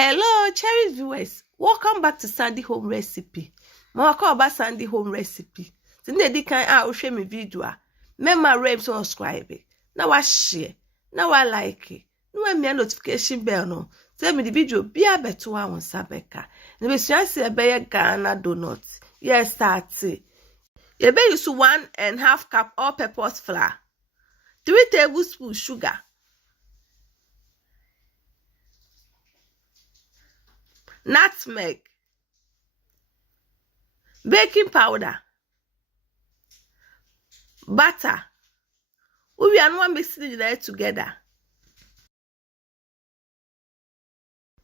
Hello, cherished viewers. Welcome back to Sandy Home Recipe. Mwako about Sandy Home Recipe. Today, di kan a share my video. Remember, rate, subscribe. Now I share. Now I like it. Now me notification bell no. Tell me the video be a better one on Sabeka. Na be sure say be Ghana donut. Yes, start. You be use 1.5 cup all-purpose flour, 3 tablespoons sugar, nutmeg, baking powder, butter. We are not mixing it together.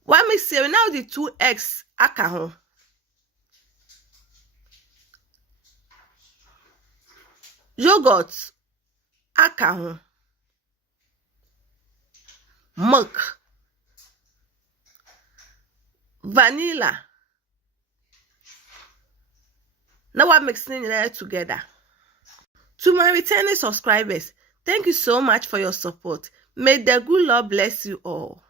One mixing now the 2 eggs akaho. Yogurt akaho. Milk, vanilla. Now I'm mixing it together. To my returning subscribers, thank you so much for your support. May the good Lord bless you all.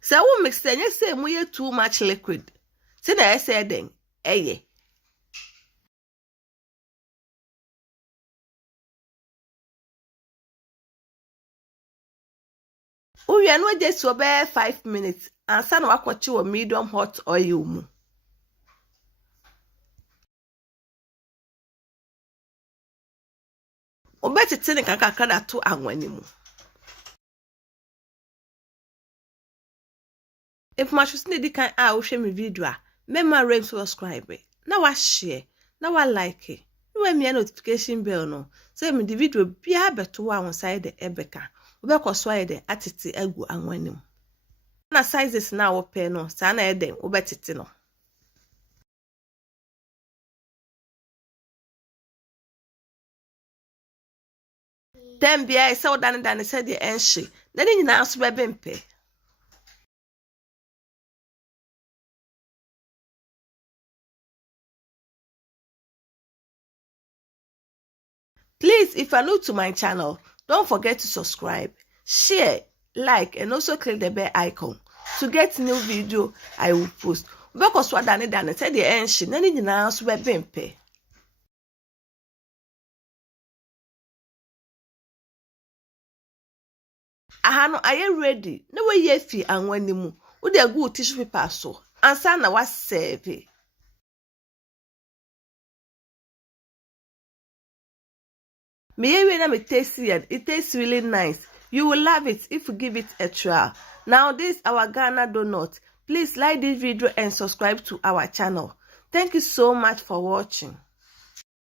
So I will mix it. You say we too much liquid. See I said then, eh? We are not just over 5 minutes and son wakwachi or medium hot oil mu. Obeti tini kakakada tu angwani mu. If my should di kan a share my video, remember rate, subscribe. Now I share. Now I like it. No me notification bell no. Say me the video be a better one side the ebeka. Ubeko swa de atiti egu anwanim. Na sizes na open no. Sa na eden ubetiti no. Then bia I saw dan said the enshi. Then you na so bempe. Please, if you are new to my channel, don't forget to subscribe, share, like, and also click the bell icon to get new video I will post. Because what done said the ancient, then you now swear bimpe. I am ready. No way ye fee and when you move. Would a good tissue paper so? And sana was save. Me tasty and it tastes really nice. You will love it if you give it a try. Now this our Ghana donut. Please like this video and subscribe to our channel. Thank you so much for watching.